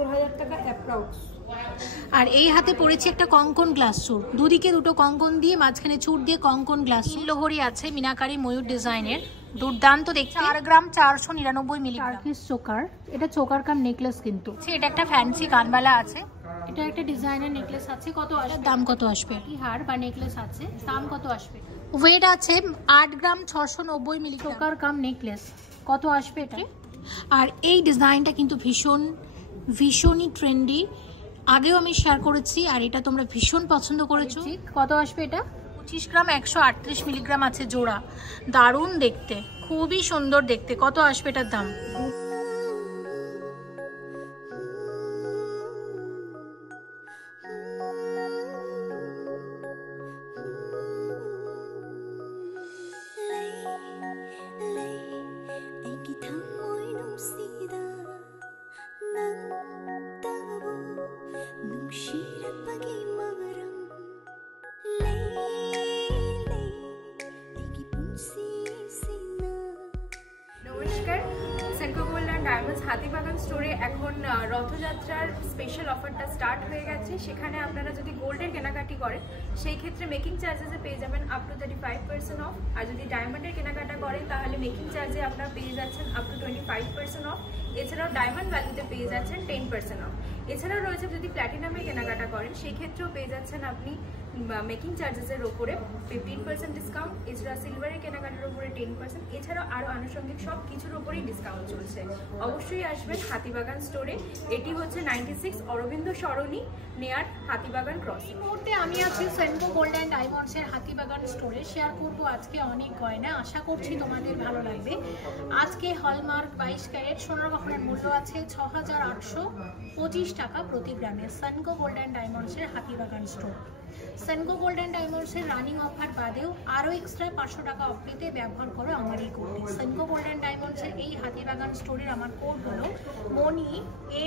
৭২,০০০ টাকা অ্যাপ্রক্স। আর এই হাতে পড়েছে একটা কঙ্কন গ্লাস চূড়, দুদিকে দুটো কঙ্কন দিয়ে মাঝখানে চূড় দিয়ে কঙ্কন গ্লাস লোহরি আছে মিনাকারি ময়ূর ডিজাইনের, দুর্দান্ত দেখতে। 4 গ্রাম 499 মিলি টার্কিশ চোকার, এটা চোকার কাম নেকলেস কিন্তু। এটা একটা ফ্যান্সি কানবালা আছে, এটা একটা ডিজাইনের নেকলেস আছে। কত আসবে? দাম কত আসবে? হার বা নেকলেস আছে, দাম কত আসবে? ওয়েট আছে 8 গ্রাম 690 মিলি চোকার কাম নেকলেস, কত আসবে এটা? আর এই ডিজাইনটা কিন্তু ভীষণই ট্রেন্ডি, আগেও আমি শেয়ার করেছি আর এটা তোমরা ভীষণ পছন্দ করেছো। কত আসবে এটা? 25 গ্রাম 138 মিলিগ্রাম আছে জোড়া, দারুণ দেখতে, খুবই সুন্দর দেখতে। কত আসবে এটার দাম? হাতিবাগান স্টোরে এখন রথযাত্রার স্পেশাল অফারটা স্টার্ট হয়ে গেছে। সেখানে আপনারা যদি গোল্ডের কেনাকাটি করেন সেই ক্ষেত্রে মেকিং চার্জেসে পেয়ে যাবেন আপ টু 35% অফ। আর যদি ডায়মন্ডের কেনাকাটা করেন তাহলে মেকিং চার্জে আপনারা পেয়ে যাচ্ছেন আপ টু 25% অফ। এছাড়াও ডায়মন্ড ভ্যালুতে পেয়ে যাচ্ছেন 10% অফ। এছাড়াও রয়েছে যদি প্ল্যাটিনামের কেনাকাটা করেন সেই ক্ষেত্রেও পেয়ে যাচ্ছেন আপনি মেকিং চার্জেসের ওপরে 15% ডিসকাউন্ট। এছাড়া সিলভারের কেনাকাটার উপরে 10%। এছাড়াও আরও আনুষঙ্গিক সব কিছুর উপরেই ডিসকাউন্ট চলছে। অবশ্যই আসবেন হাতিবাগান স্টোরে। এটি হচ্ছে 96 অরবিন্দ সরণি নিয়ার হাতিবাগান ক্রসিং। এই মুহূর্তে আমি আছি সেনকো গোল্ড অ্যান্ড ডায়মন্ডসের হাতিবাগান স্টোরে। শেয়ার করবো আজকে অনেক গয়না, আশা করছি তোমাদের ভালো লাগবে। আজকে হলমার্ক 22 ক্যারেট সোনার গহনার মূল্য আছে 6,825 টাকা প্রতি গ্রামে। সেনকো গোল্ড অ্যান্ড ডায়মন্ডসের হাতিবাগান স্টোর। সেনকো গোল্ড অ্যান্ড ডায়মন্ডসের রানিং অফার বাদেও আরও এক্সট্রা 500 টাকা অফ পেতে ব্যবহার করো আমার এই কোডটি। সেনকো গোল্ড অ্যান্ড ডায়মন্ডসের এই হাতিবাগান স্টোরের আমার কোড হলো মনি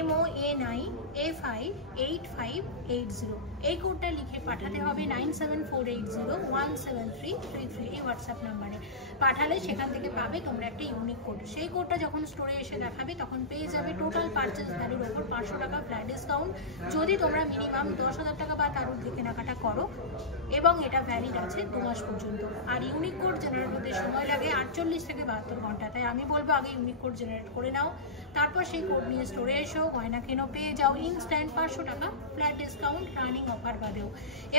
MONI A58580। এই কোডটা লিখে পাঠাতে হবে 9748017333 এই হোয়াটসঅ্যাপ নাম্বারে। পাঠালে সেখান থেকে পাবে তোমরা একটা ইউনিক কোড। সেই কোডটা যখন স্টোরে এসে দেখাবে তখন পেয়ে যাবে টোটাল পারচেজ ভ্যালুর ওপর 500 টাকা ফ্ল্যাট ডিসকাউন্ট যদি তোমরা মিনিমাম 10,000 টাকা বা তার ঊর্ধ্বে কেনাকাটা করো, এবং এটা ভ্যালিড আছে 2 মাস পর্যন্ত। আর ইউনিক কোড জেনারেট হতে সময় লাগে 48 থেকে 72 ঘন্টা। তাই আমি বলবো আগে ইউনিক কোড জেনারেট করে নাও, তারপর সেই কোড নিয়ে স্টোরে এসো, গয়না কেনো, পেয়ে যাও ইনস্ট্যান্ট 500 টাকা ফ্ল্যাট ডিসকাউন্ট রানিং অফার বাদেও।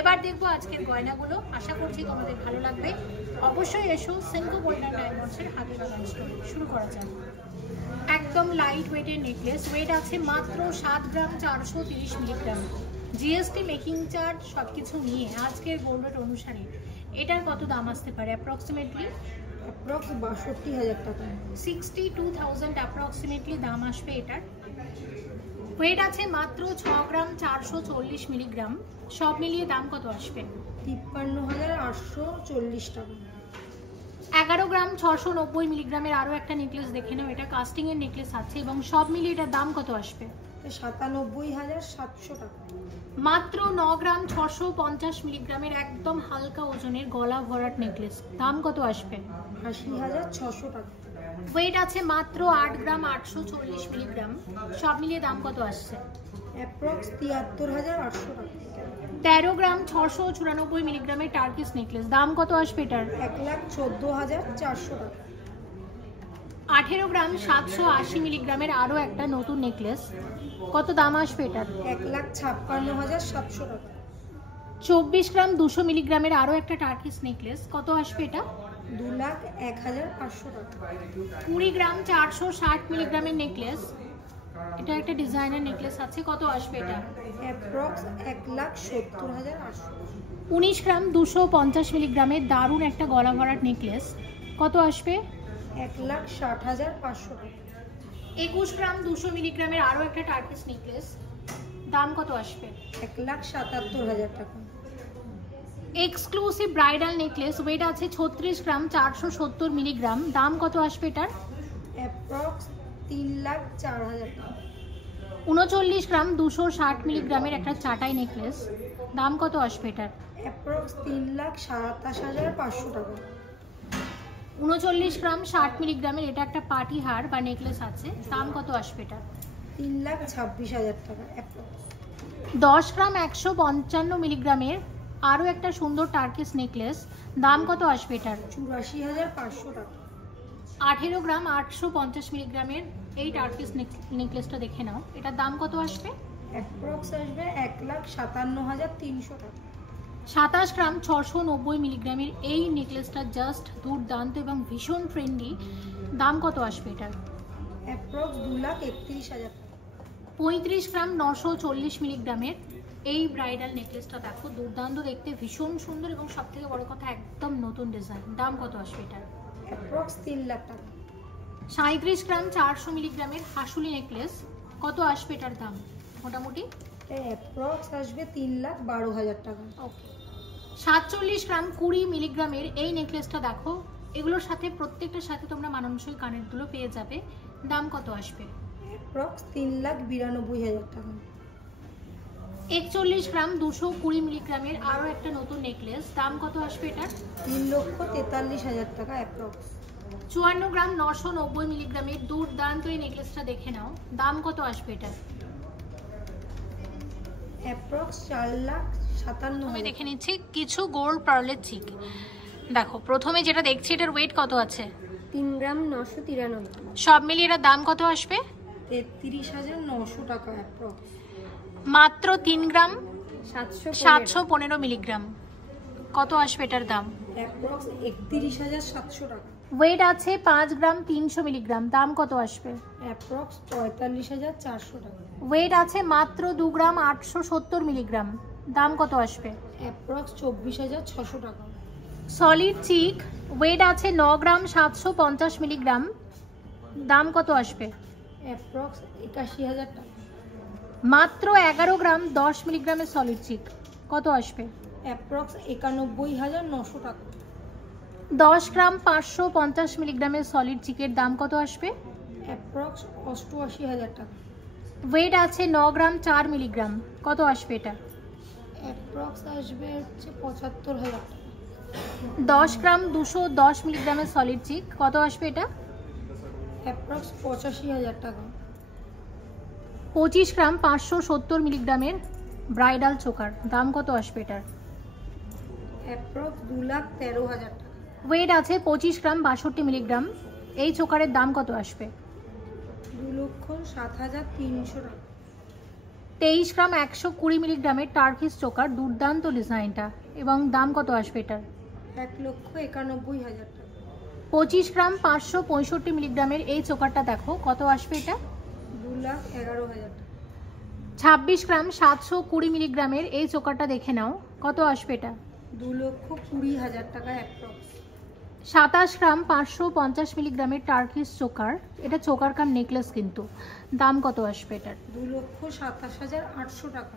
এবার দেখবো আজকের গয়নাগুলো, আশা করছি তোমাদের ভালো লাগবে। অবশ্যই এসো সেনকো গোল্ড অ্যান্ড ডায়মন্ডসের হাতিবাগান স্টোরে। শুরু করা যাক। একদম লাইট ওয়েটের নেকলেস, ওয়েট আছে মাত্র 7 গ্রাম 430 মিলিগ্রাম। জিএসটি মেকিং চার্জ সব কিছু নিয়ে আজকের গোল্ড রেট অনুসারে এটার কত দাম আসতে পারে? অ্যাপ্রক্সিমেটলি 62,000 টাকা, 62,000 অ্যাপ্রক্সিমেটলি দাম আসবে এটার। ওয়েট আছে মাত্র 6 গ্রাম 440 মিলিগ্রাম। সব মিলিয়ে দাম কত আসবে? 53,840 টাকা। 11 গ্রাম 690 মিলিগ্রামের আরও একটা নেকলেস দেখে নাও, এটা কাস্টিং এর নেকলেস আছে এবং সব মিলিয়ে এটার দাম কত আসবে? 97,700 টাকা। মাত্র 9 গ্রাম 650 মিলিগ্রামের একদম হালকা ওজনের গলা ভরাট নেকলেস, দাম কত আসবে? 80,600 টাকা। ওয়েট আছে মাত্র 8 গ্রাম 840 মিলিগ্রাম। সব মিলিয়ে দাম কত আসছে? অ্যাপ্রক্স 73,800 টাকা। 13 গ্রাম 694 মিলিগ্রামের টার্কিশ নেকলেস, দাম কত আসবে এটার? 1,14,400 টাকা। 18 গ্রাম 780 মিলিগ্রামের আরও একটা নতুন নেকলেস, কত দাম আসবে এটার? 1,56,700 টাকা। 24 গ্রাম 200 মিলিগ্রামের আরও একটা টার্কিশ নেকলেস, কত আসবে এটা? 2,01,500 টাকা। 20 গ্রাম 460 মিলিগ্রামের নেকলেস, এটা একটা ডিজাইনার নেকলেস আছে, কত আসবে এটা? অ্যাপ্রক্স 1,70,800। 19 গ্রাম 250 মিলিগ্রামের দারুণ একটা গলা ভরাট নেকলেস, কত আসবে? 1,60,500 টাকা। 21 গ্রাম 200 মিলিগ্রামের আরও একটা টার্কিশ নেকলেস, দাম কত আসবে? 1,77,000 টাকা। এক্সক্লুসিভ ব্রাইডাল নেকলেস, ওয়েট আছে 36 গ্রাম 470 মিলিগ্রাম, দাম কত আসবে এটার? অ্যাপ্রক্স 3,04,000 টাকা। 39 গ্রাম 260 মিলিগ্রামের একটা চাটাই নেকলেস, দাম কত আসবে এটার? অ্যাপ্রক্স 3,27,500 টাকা। 39 গ্রাম 60 মিলিগ্রামের এটা একটা পার্টি হার বা নেকলেস আছে, দাম কত আসবে এটা? 3,26,000 টাকা অ্যাপ্রক্স। 10 গ্রাম 155 মিলিগ্রামের আরও একটা সুন্দর টার্কিস নেকলেস, দাম কত আসবে এটার? 84,500 টাকা। 18 গ্রাম 850 মিলিগ্রামের এই টার্কিস নেকলেসটা দেখে নাও, এটার দাম কত আসবে? অ্যাপ্রক্স আসবে 1,57,300 টাকা। 27 গ্রাম 690 মিলিগ্রামের এই নেকলেসটা জাস্ট দুর্দান্ত এবং ভীষণ ট্রেন্ডি, দাম কত আসবে এটার? অ্যাপ্রক্স 2,31,000 টাকা। 35 গ্রাম 940 মিলিগ্রামের এই ব্রাইডাল নেকলেসটা দেখো, দুর্দান্ত দেখতে, ভীষণ সুন্দর এবং সব থেকে বড় কথা একদম নতুন ডিজাইন, দাম কত আসবে এটার? অ্যাপ্রক্স 3 লাখ টাকা। 37 গ্রাম 400 মিলিগ্রামের হাসুলি নেকলেস, কত আসবে এটার দাম মোটামুটি? অ্যাপ্রক্স আসবে 3,12,000 টাকা। ওকে। 47 গ্রাম 20 মিলিগ্রামের এই নেকলেসটা দেখো, এগুলোর সাথে প্রত্যেকটার সাথে তোমরা মানানসই কানের দুলো পেয়ে যাবে, দাম কত আসবে? অ্যাপ্রক্স 3,92,000 টাকা। 41 গ্রাম 220 মিলিগ্রামের আরও একটা নতুন নেকলেস, দাম কত আসবে এটার? 3,43,000 টাকা অ্যাপ্রক্স। 54 গ্রাম 990 মিলিগ্রামের দুর্দান্ত এই নেকলেসটা দেখে নাও, দাম কত আসবে এটার? অ্যাপ্রক্স 4,57,000। আমি দেখে নিচ্ছি কিছু গোল্ড পার্লের চিক। দেখো প্রথমে যেটা দেখছি এটার ওয়েট কত আছে? 3 গ্রাম 993। সব মিলিয়ে এটার দাম কত আসবে? 33,900 টাকা অ্যাপ্রক্স। মাত্র 3 গ্রাম 715 মিলিগ্রাম, কত আসবে এটার দাম? অ্যাপ্রক্স 31,700 টাকা। ওয়েট আছে 5 গ্রাম 300 মিলিগ্রাম, দাম কত আসবে? অ্যাপ্রক্স 45,400 টাকা। ওয়েট আছে মাত্র 2 গ্রাম 870 মিলিগ্রাম, দাম কত আসবে? অ্যাপ্রক্স 24,600 টাকা। সলিড চিক, ওয়েট আছে 9 গ্রাম 750 মিলিগ্রাম, দাম কত আসবে? অ্যাপ্রক্স 81,000 টাকা। মাত্র 11 গ্রাম 10 মিলিগ্রামের সলিড চিক, কত আসবে? অ্যাপ্রক্স 91,900 টাকা। 10 গ্রাম 550 মিলিগ্রামের সলিড চিকের দাম কত আসবে? অ্যাপ্রক্স 88,000 টাকা। ওয়েট আছে 9 গ্রাম 4 মিলিগ্রাম, কত আসবে এটা? অ্যাপ্রক্স আসবে হচ্ছে 75,000 টাকা। 10 গ্রাম 210 মিলিগ্রামের সলিড চিক, কত আসবে এটা? অ্যাপ্রক্স 85,000 টাকা। 25 গ্রাম 570 মিলিগ্রামের ব্রাইডাল চোকার, দাম কত আসবে এটার? অ্যাপ্রক্স 2,13,000 টাকা। ওয়েট আছে 25 গ্রাম 62 মিলিগ্রাম, এই চোকারের দাম কত আসবে? 2,07,300 টাকা। 23 গ্রাম 120 মিলিগ্রামের টার্কিস চোকার, দুর্দান্ত ডিজাইনটা, এবং দাম কত আসবে এটার? 1,91,000 টাকা। 25 গ্রাম 565 মিলিগ্রামের এই চোকারটা দেখো, কত আসবে এটা? 2,11,000 টাকা। 26 গ্রাম 720 মিলিগ্রামের এই চোকারটা দেখে নাও, কত আসবে এটা? 2,20,000 টাকা অ্যাপ্রক্স। 27 গ্রাম 550 মিলিগ্রামের টার্কিস চোকার, এটা চোকার কাম নেকলেস কিন্তু, দাম কত আসবে এটার? 2,27,800 টাকা।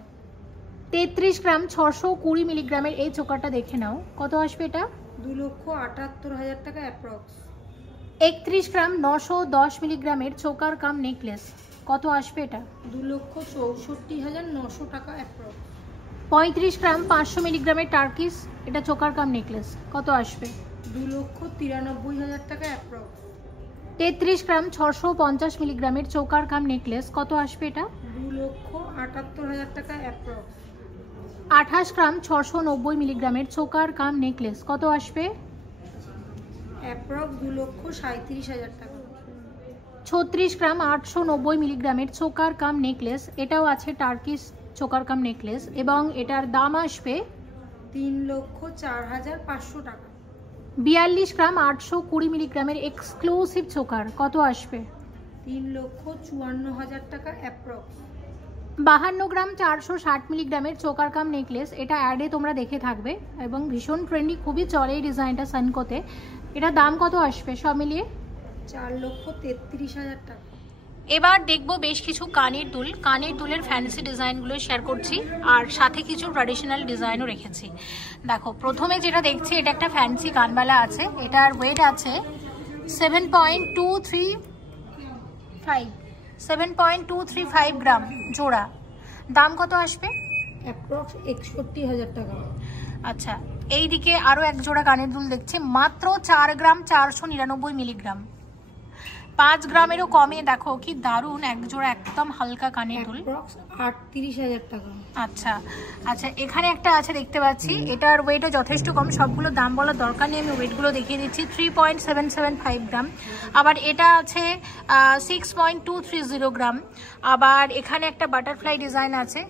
33 গ্রাম 620 মিলিগ্রামের এই চোকারটা দেখে নাও, কত আসবে এটা? 2,78,000 টাকা অ্যাপ্রক্স। 31 গ্রাম 910 মিলিগ্রামের চোকার কাম নেকলেস, কত আসবে এটা? 2,64,900 টাকা অ্যাপ্রক্স। 35 গ্রাম 500 মিলিগ্রামের টার্কিস, এটা চোকার কাম নেকলেস, কত আসবে? 2,93,000 টাকা অ্যাপ্রক্স। 33 গ্রাম 650 মিলিগ্রামের চোকার কাম নেকলেস, কত আসবে এটা? 2,78,000 টাকা অ্যাপ্রক্স। 28 গ্রাম 690 মিলিগ্রামের চোকার কাম নেকলেস, কত আসবে? অ্যাপ্রক্স 2,37,000 টাকা। 36 গ্রাম 890 মিলিগ্রামের চোকার কাম নেকলেস, এটাও আছে টার্কিস চোকার কাম নেকলেস, এবং এটার দাম আসবে 3,04,500 টাকা। 42 গ্রাম 820 মিলিগ্রামের এক্সক্লুসিভ চোকার, কত আসবে? 3,54,000 টাকা অ্যাপ্রক্স। 52 গ্রাম 460 মিলিগ্রামের চোকার কাম নেকলেস, এটা অ্যাডে তোমরা দেখে থাকবে এবং ভীষণ ট্রেন্ডি, খুবই চলে এই ডিজাইনটা সানকোতে, এটা দাম কত আসবে সব মিলিয়ে? 4,33,000 টাকা। এবার দেখবো বেশ কিছু কানের দুল, কানের দুলের ফ্যান্সি ডিজাইনগুলো শেয়ার করছি, আর সাথে কিছু ট্র্যাডিশনাল ডিজাইনও রেখেছি। দেখো প্রথমে যেটা দেখছি, এটা একটা ফ্যান্সি কানবালা আছে, এটার ওয়েট আছে 7.235 গ্রাম জোড়া, দাম কত আসবে? অ্যাপ্রক্স 61,000 টাকা। আচ্ছা, এই দিকে আরও এক জোড়া কানের দুল দেখছি, মাত্র 4 গ্রাম 499 মিলিগ্রাম, 5 গ্রামেরও কমে। দেখো কি দারুণ, এক জোড়া একদম হালকা কানের দুল, 38,000 টাকা। আচ্ছা আচ্ছা, এখানে একটা আছে দেখতে পাচ্ছি, এটার ওয়েটও যথেষ্ট কম, সবগুলো দাম বলার দরকার নেই, আমি ওয়েটগুলো দেখিয়ে দিচ্ছি। 3.775 গ্রাম। আবার এটা আছে 6.230 গ্রাম। আবার এখানে একটা বাটারফ্লাই ডিজাইন আছে,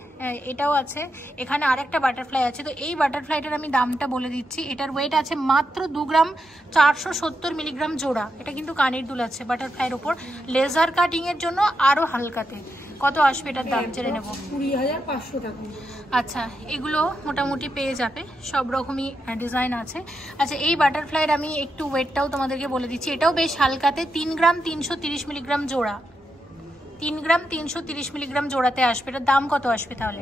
এটাও আছে, এখানে আরেকটা বাটারফ্লাই আছে। তো এই বাটারফ্লাইটার আমি দামটা বলে দিচ্ছি। এটার ওয়েট আছে মাত্র 2 গ্রাম 470 মিলিগ্রাম জোড়া। এটা কিন্তু কানের দুল আছে বাটারফ্লাইয়ের ওপর, লেজার কাটিং এর জন্য আরো হালকাতে। কত আসবে এটার দাম জেনে নেব? 20,500 টাকা। আচ্ছা, এগুলো মোটামুটি পেয়ে যাবে, সব রকমই ডিজাইন আছে। আচ্ছা, এই বাটারফ্লাইয়ের আমি একটু ওয়েটটাও তোমাদেরকে বলে দিচ্ছি। এটাও বেশ হালকাতে, 3 গ্রাম 330 মিলিগ্রাম জোড়া, 3 গ্রাম 330 মিলিগ্রাম জোড়াতে আসবে। এটার দাম কত আসবে তাহলে?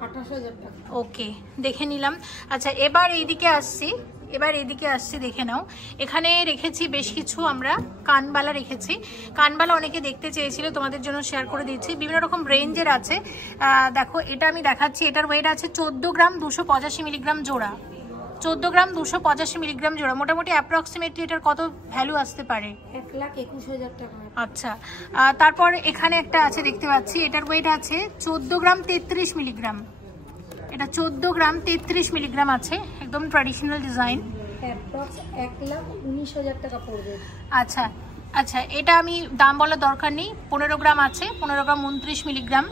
28,000 টাকা। ওকে, দেখে নিলাম। আচ্ছা, এবার এইদিকে আসছি, দেখে নাও। এখানে রেখেছি বেশ কিছু, আমরা কানবালা রেখেছি। কানবালা অনেকে দেখতে চেয়েছিল, তোমাদের জন্য শেয়ার করে দিচ্ছি। বিভিন্ন রকম রেঞ্জের আছে। দেখো, এটা আমি দেখাচ্ছি, এটার ওয়েট আছে 14 গ্রাম 285 মিলিগ্রাম জোড়া, 14 গ্রাম 285 মিলিগ্রাম জোড়া। মোটামুটি অ্যাপ্রক্সিমেটলি এটার কত ভ্যালু আসতে পারে? 1,21,000 টাকা। আচ্ছা, তারপর এখানে একটা আছে দেখতে পাচ্ছি, এটার ওয়েট আছে 14 গ্রাম 33 মিলিগ্রাম। এটা 14 গ্রাম 33 মিলিগ্রাম আছে, একদম ট্র্যাডিশনাল ডিজাইন। অ্যাপ্রক্স 1,19,000 টাকা পড়বে। আচ্ছা আচ্ছা, এটা আমি দাম বলার দরকার নেই। 15 গ্রাম আছে, 15 গ্রাম 29 মিলিগ্রাম।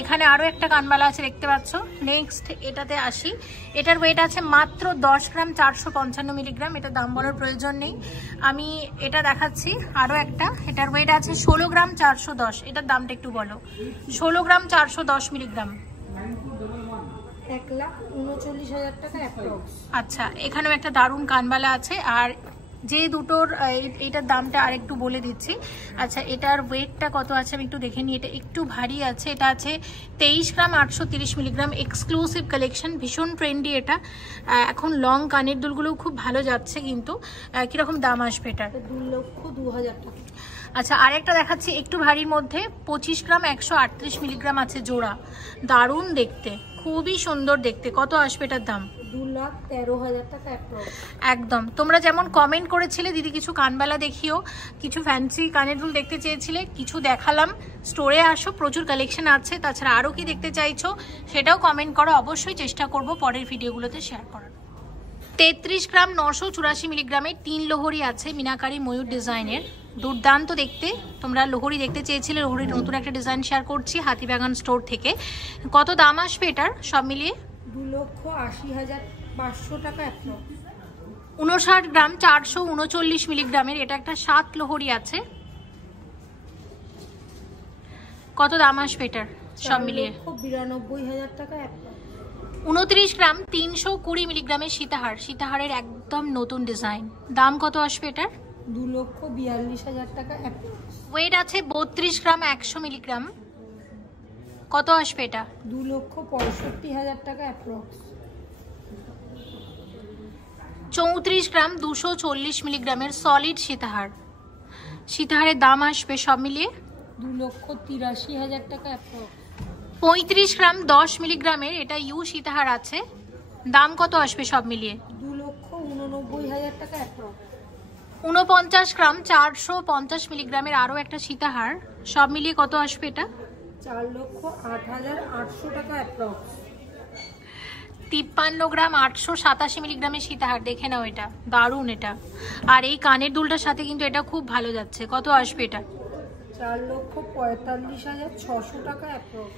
এখানে আরও একটা কানবালা আছে দেখতে পাচ্ছ। নেক্সট এটাতে আসি, এটার ওয়েট আছে মাত্র 10 গ্রাম 455 মিলিগ্রাম। এটা দাম বলার প্রয়োজন নেই। আমি এটা দেখাচ্ছি আরও একটা, এটার ওয়েট আছে 16 গ্রাম 410। এটার দামটা একটু বলো। 16 গ্রাম 410 মিলিগ্রাম, 1,39,000 টাকা অ্যাপ্রক্স। আচ্ছা, এখানেও একটা দারুণ কানবালা আছে। আর যে দুটোর এইটার দামটা আর একটু বলে দিচ্ছি। আচ্ছা, এটার ওয়েটটা কত আছে আমি একটু দেখে নিই। এটা একটু ভারী আছে, এটা আছে 23 গ্রাম 830 মিলিগ্রাম, এক্সক্লুসিভ কালেকশন, ভীষণ ট্রেন্ডি এটা। এখন লং কানের দুলগুলোও খুব ভালো যাচ্ছে। কিন্তু কীরকম দাম আসবে এটার? 2,02,000 টাকা। আচ্ছা, আরেকটা দেখাচ্ছি একটু ভারীর মধ্যে, 25 গ্রাম 138 মিলিগ্রাম আছে জোড়া, দারুণ দেখতে, খুবই সুন্দর দেখতে। কত আসবে এটার দাম? 2,13,000 টাকা অ্যাপ্রক্স। একদম। তোমরা যেমন কমেন্ট করেছিলে দিদি কিছু কানবালা দেখিও, কিছু ফ্যান্সি কানের দুল দেখতে চেয়েছিলে, কিছু দেখালাম। স্টোরে আসো, প্রচুর কালেকশন আছে। তাছাড়া আরও কি দেখতে চাইছো সেটাও কমেন্ট করো, অবশ্যই চেষ্টা করব পরের ভিডিওগুলোতে শেয়ার করার। 33 গ্রাম 984 মিলিগ্রামের 3 লোহরি আছে, মিনাকারি ময়ূর ডিজাইনের, দুর্দান্ত দেখতে। তোমরা লোহরি দেখতে চেয়েছিলে, লোহরির নতুন একটা ডিজাইন শেয়ার করছি হাতিবাগান স্টোর থেকে। কত দাম আসবে এটার সব মিলিয়ে? 2,80,500 টাকা অ্যাপ্রক্স। 59 গ্রাম 439 মিলিগ্রামের, এটা একটা 7 লোহরি আছে। কত দাম আসবে এটার সব মিলিয়ে? 4,92,000 টাকা অ্যাপ্রক্স। 29 গ্রাম 320 মিলিগ্রামের সীতাহার, সীতাহারের একদম নতুন ডিজাইন, দাম কত আসবে এটার? 2,42,000 টাকা অ্যাপ্রক্স। ওয়েট আছে 32 গ্রাম 100 মিলিগ্রাম। কত আসবে এটা? 2,65,000 টাকা অ্যাপ্রক্স। 34 গ্রাম 240 মিলিগ্রামের সলিড সীতাহার, সীতাহারের দাম আসবে সব মিলিয়ে 2,83,000 টাকা অ্যাপ্রক্স। 35 গ্রাম 10 মিলিগ্রামের, এটা ইউ সীতাহার আছে, দাম কত আসবে সব মিলিয়ে? 2,89,000 টাকা অ্যাপ্রক্স। 49 গ্রাম 450 মিলিগ্রামের আরও একটা সীতাহার, সব মিলিয়ে কত আসবে এটা? 4,08,800 টাকা অ্যাপ্রক্স। 53 গ্রাম 887 মিলিগ্রামের সীতাহার, দেখে নাও, এটা দারুণ এটা। আর এই কানের দুলটার সাথে কিন্তু এটা খুব ভালো যাচ্ছে। কত আসবে এটা? 4,45,600 টাকা অ্যাপ্রক্স।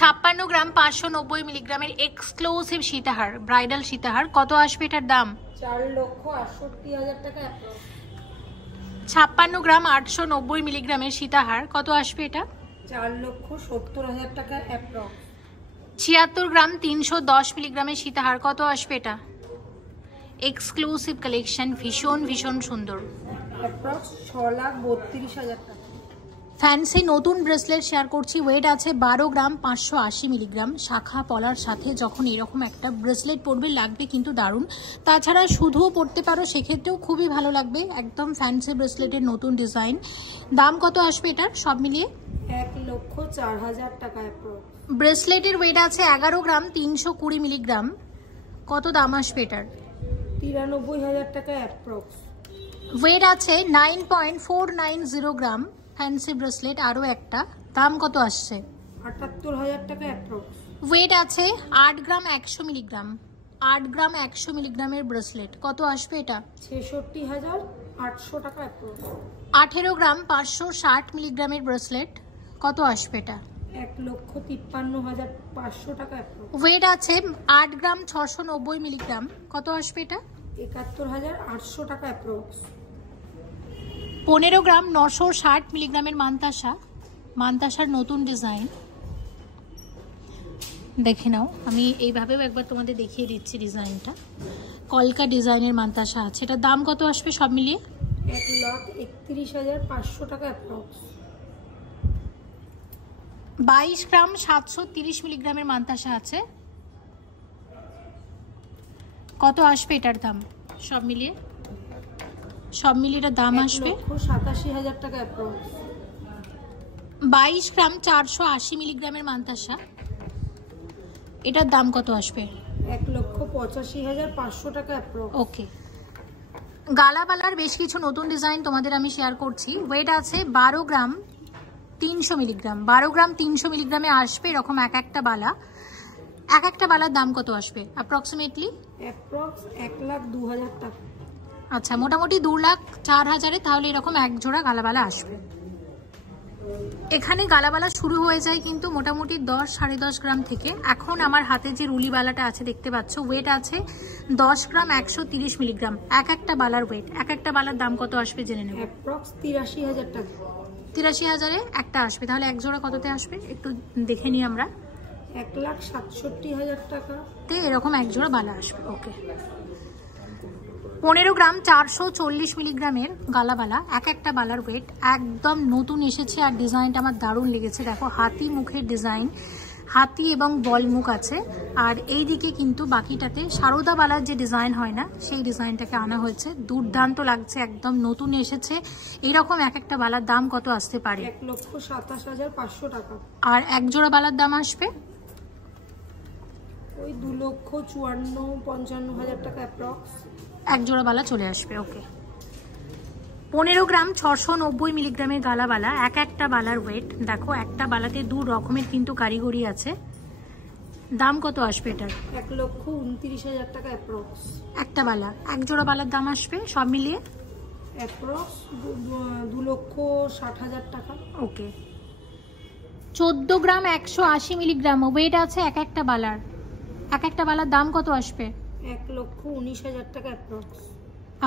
56 গ্রাম 590 মিলিগ্রামের এক্সক্লুসিভ সীতাহার, ব্রাইডাল সীতাহার, কত আসবে এটার দাম? 4,68,000 টাকা অ্যাপ্রক্স। 56 গ্রাম 890 মিলিগ্রামের সীতাহার, কত আসবে এটা? 4,70,000 টাকা অ্যাপ্রক্স। 76 গ্রাম 310 মিলিগ্রামের সীতাহার, কত আসবে এটা? এক্সক্লুসিভ কালেকশন, ভীষণ ভীষণ সুন্দর, অ্যাপ্রক্স 6,32,000 টাকা। ফ্যান্সি নতুন ব্রেসলেট শেয়ার করছি, ওয়েট আছে 12 গ্রাম 580 মিলিগ্রাম। শাখা পলার সাথে যখন এরকম একটা ব্রেসলেট পরবে লাগবে কিন্তু দারুণ। তাছাড়া শুধুও পরতে পারো, সেক্ষেত্রেও খুবই ভালো লাগবে। একদম ফ্যান্সি ব্রেসলেটের নতুন ডিজাইন। দাম কত আসবে এটার সব মিলিয়ে? 1,04,000 টাকা অ্যাপ্রক্স। ব্রেসলেটের ওয়েট আছে 11 গ্রাম 320 মিলিগ্রাম। কত দাম আসবে এটার? 93,000 টাকা অ্যাপ্রক্স। ওয়েট আছে 9.490 গ্রাম, ফ্যান্সি ব্রেসলেট আরও একটা, দাম কত আসছে? 78,000 টাকা অ্যাপ্রক্স। ওয়েট আছে 8 গ্রাম 100 মিলিগ্রাম, 8 গ্রাম 100 মিলিগ্রামের ব্রেসলেট, কত আসবে এটা? 66,800 টাকা অ্যাপ্রক্স। 18 গ্রাম 560 মিলিগ্রামের ব্রেসলেট, কত আসবে এটা? 1,53,500 টাকা অ্যাপ্রক্স। ওয়েট আছে 8 গ্রাম 690 মিলিগ্রাম, কত আসবে এটা? 71,800 টাকা অ্যাপ্রক্স। 15 গ্রাম 960 মিলিগ্রামের মান্তাসা, মান্তাসার নতুন ডিজাইন, দেখে নাও। আমি এইভাবেও একবার তোমাদের দেখিয়ে দিচ্ছি ডিজাইনটা। কলকা ডিজাইনের মান্তাসা আছে, এটার দাম কত আসবে সব মিলিয়ে? 1,31,500 টাকা অ্যাপ্রক্স। 22 গ্রাম 730 মিলিগ্রামের মান্তাসা আছে, কত আসবে এটার দাম সব মিলিয়ে? সব মিলিয়ে এটার দাম আসবে 1,87,000 টাকা অ্যাপ্রক্স। 22 গ্রাম 480 মিলিগ্রামের মান্তাসা, এটার দাম কত আসবে? 1,85,500 টাকা অ্যাপ্রক্স। ওকে। গালাবালার বেশ কিছু নতুন ডিজাইন তোমাদের আমি শেয়ার করছি। ওয়েট আছে 12 গ্রাম 300 মিলিগ্রাম, 12 গ্রাম 300 মিলিগ্রামে আসবে এরকম এক একটা বালা। এক একটা বালার দাম কত আসবে অ্যাপ্রক্সিমেটলি? অ্যাপ্রক্স 1,02,000 টাকা। আচ্ছা, মোটামুটি 2,04,000-এ তাহলে এরকম এক জোড়া গালাবালা আসবে। এখানে গালাবালা শুরু হয়ে যায় কিন্তু মোটামুটি 10-10.5 গ্রাম থেকে। এখন আমার হাতে যে রুলিবালাটা আছে দেখতে পাচ্ছ, ওয়েট আছে 10 গ্রাম 130 মিলিগ্রাম, এক একটা বালার ওয়েট। এক একটা বালার দাম কত আসবে জেনে নেব। অ্যাপ্রক্স 83,000 টাকা। 83,000-এ একটা আসবে, তাহলে এক জোড়া কততে আসবে একটু দেখে নিই আমরা। 1,67,000 টাকাতে এরকম এক জোড়া বালা আসবে। ওকে। 15 গ্রাম 440 মিলিগ্রামের গালাবালা, এক একটা বালার ওয়েট, একদম নতুন এসেছে আর ডিজাইনটা আমার দারুণ লেগেছে। দেখো হাতি মুখের ডিজাইন, হাতি এবং বল মুখ আছে। আর এই দিকে কিন্তু বাকিটাতে সারদা বালার যে ডিজাইন হয় না, সেই ডিজাইনটাকে আনা হয়েছে। দুর্দান্ত লাগছে, একদম নতুন এসেছে। এরকম এক একটা বালার দাম কত আসতে পারে? 1,27,500 টাকা। আর এক জোড়া বালার দাম আসবে ওই 2,54,000-55,000 টাকা অ্যাপ্রক্স। এক জোড়া বালা চলে আসবে। ওকে। 15 গ্রাম 690 মিলিগ্রামের গালাবালা, এক একটা বালার ওয়েট। দেখো একটা বালাতে 2 রকমের কিন্তু কারিগরি আছে। দাম কত আসবে এটার? 1,29,000 টাকা অ্যাপ্রক্স। একটা বালা, এক জোড়া বালার দাম আসবে সব মিলিয়ে অ্যাপ্রক্স 2,60,000 টাকা। ওকে। 14 গ্রাম 180 মিলিগ্রাম ওয়েট আছে এক একটা বালার। এক একটা বালার দাম কত আসবে? 1,19,000 টাকা অ্যাপ্রক্স।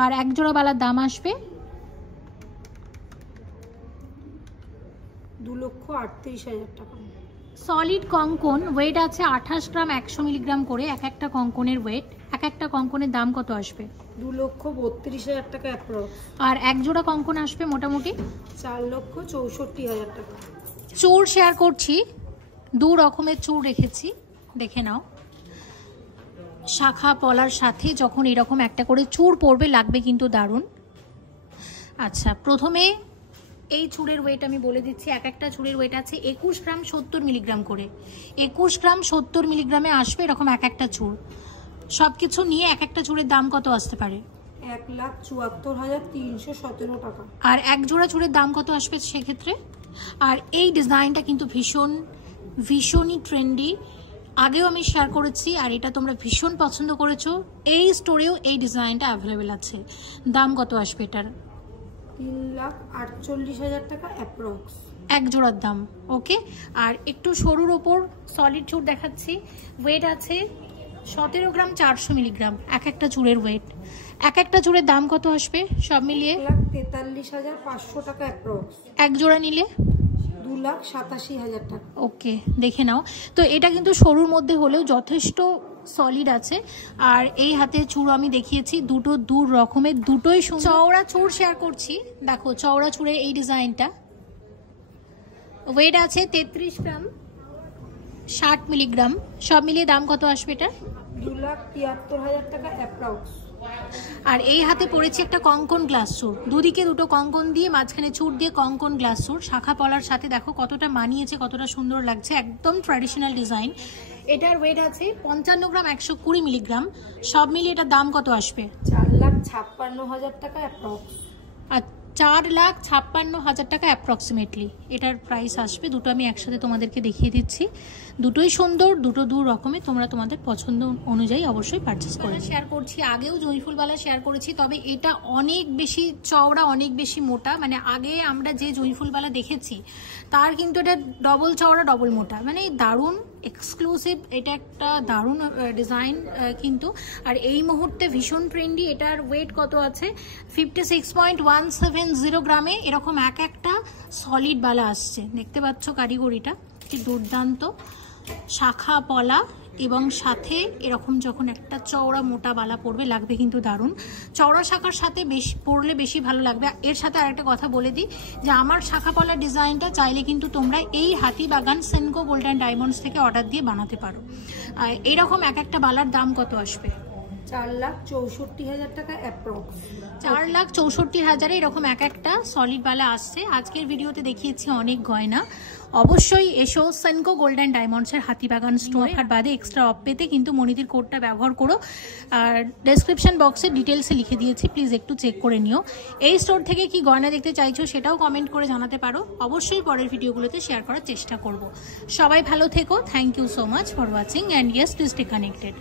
আর এক জোড়া বালার দাম আসবে 2,38,000 টাকা। সলিড কঙ্কন ওয়েট আছে 28 গ্রাম 100 মিলিগ্রাম করে এক একটা কঙ্কনের ওয়েট। এক একটা কঙ্কনের দাম কত আসবে? 2,32,000 টাকা অ্যাপ্রক্স। আর এক জোড়া কঙ্কন আসবে মোটামুটি 4,64,000 টাকা। চূড় শেয়ার করছি, 2 রকমের চূড় রেখেছি, দেখে নাও। শাখা পলার সাথে যখন এরকম একটা করে চূড় পড়বে লাগবে কিন্তু দারুণ। আচ্ছা, প্রথমে এই চূড়ের ওয়েট আমি বলে দিচ্ছি। এক একটা চূড়ের ওয়েট আছে 21 গ্রাম 70 মিলিগ্রাম করে। 21 গ্রাম 70 মিলিগ্রামে আসবে এরকম এক একটা চূড়। সব কিছু নিয়ে এক একটা চূড়ের দাম কত আসতে পারে? 1,74,317 টাকা। আর এক জোড়া চূড়ের দাম কত আসবে সেক্ষেত্রে? আর এই ডিজাইনটা কিন্তু ভীষণই ট্রেন্ডি, আগেও আমি শেয়ার করেছি আর এটা তোমরা ভীষণ পছন্দ করেছো। এই স্টোরেও এই ডিজাইনটা অ্যাভেলেবেল আছে। দাম কত আসবে এটার? 3,48,000 টাকা অ্যাপ্রক্স। এক জোড়ার দাম। ওকে। আর একটু সরুর ওপর সলিড চূড় দেখাচ্ছি। ওয়েট আছে 17 গ্রাম 400 মিলিগ্রাম এক একটা চূড়ের ওয়েট। এক একটা চূড়ের দাম কত আসবে সব মিলিয়ে? 1,43,500 টাকা অ্যাপ্রক্স। এক জোড়া নিলে 2,87,000 টাকা। ওকে, দেখে নাও। তো এটা কিন্তু সরুর মধ্যে হলেও যথেষ্ট সলিড আছে। আর এই হাতে চূড় আমি দেখিয়েছি, দুটো 2 রকমের, দুটোই চওড়া চূড় শেয়ার করছি। দেখো চওড়া চূড়ে এই ডিজাইনটা, ওয়েট আছে 33 গ্রাম 60 মিলিগ্রাম, সব মিলিয়ে দাম কত আসবে এটা? 2,73,000 টাকা অ্যাপ্রক্স। আর এই হাতে পড়েছে একটা কঙ্কন গ্লাস চূড়, দুদিকে দুটো কঙ্কন দিয়ে মাঝখানে চূড় দিয়ে কঙ্কন গ্লাস চূড়, শাখা পলার সাথে দেখো কতটা মানিয়েছে, কতটা সুন্দর লাগছে, একদম ট্র্যাডিশনাল ডিজাইন। এটার ওয়েট আছে 55 গ্রাম 120 মিলিগ্রাম, সব মিলিয়ে এটার দাম কত আসবে? 4,56,000 টাকা অ্যাপ্রক্স। আর 4,56,000 টাকা অ্যাপ্রক্সিমেটলি এটার প্রাইস আসবে। দুটো আমি একসাথে তোমাদেরকে দেখিয়ে দিচ্ছি, দুটোই সুন্দর, দুটো দু রকমের, তোমরা তোমাদের পছন্দ অনুযায়ী অবশ্যই পারচেস করে শেয়ার করছি। আগেও জয়ফুলবালা শেয়ার করেছি, তবে এটা অনেক বেশি চওড়া, অনেক বেশি মোটা। মানে আগে আমরা যে জয়ফুলবালা দেখেছি তার কিন্তু এটা ডবল চওড়া ডবল মোটা, মানে দারুণ এক্সক্লুসিভ, এটা একটা দারুণ ডিজাইন কিন্তু। আর এই মুহূর্তে ভীষণ ট্রেন্ডি। এটার ওয়েট কত আছে? 56.170 গ্রামে এরকম এক একটা সলিড বালা আসছে। দেখতে পাচ্ছ কারিগরিটা কি দুর্দান্ত, শাখা পলা এবং সাথে এরকম যখন একটা চওড়া মোটা বালা পড়বে লাগবে কিন্তু দারুণ। চওড়া শাখার সাথে বেশি পড়লে বেশি ভালো লাগবে। এর সাথে আরেকটা কথা বলে দিই যে আমার শাখা পলার ডিজাইনটা চাইলে কিন্তু তোমরা এই Hatibagan Senco gold and diamonds থেকে অর্ডার দিয়ে বানাতে পারো। এরকম এক একটা বালার দাম কত আসবে? 4,64,000 টাকা অ্যাপ্রক্স। 4,64,000 এরকম এক একটা সলিড বালা আসছে। আজকের ভিডিওতে দেখিয়েছি অনেক গয়না। অবশ্যই এসো সেনকো গোল্ড অ্যান্ড ডায়মন্ডসের হাতিবাগান স্টোর। আর বাদে এক্সট্রা অফ পেতে কিন্তু মনিদির কোডটা ব্যবহার করো। আর ডেসক্রিপশন বক্সে ডিটেলসে লিখে দিয়েছি, প্লিজ একটু চেক করে নিও। এই স্টোর থেকে কি গয়না দেখতে চাইছো সেটাও কমেন্ট করে জানাতে পারো। অবশ্যই পরের ভিডিওগুলোতে শেয়ার করার চেষ্টা করব। সবাই ভালো থেকো। Thank you so much for watching and yes please stay connected.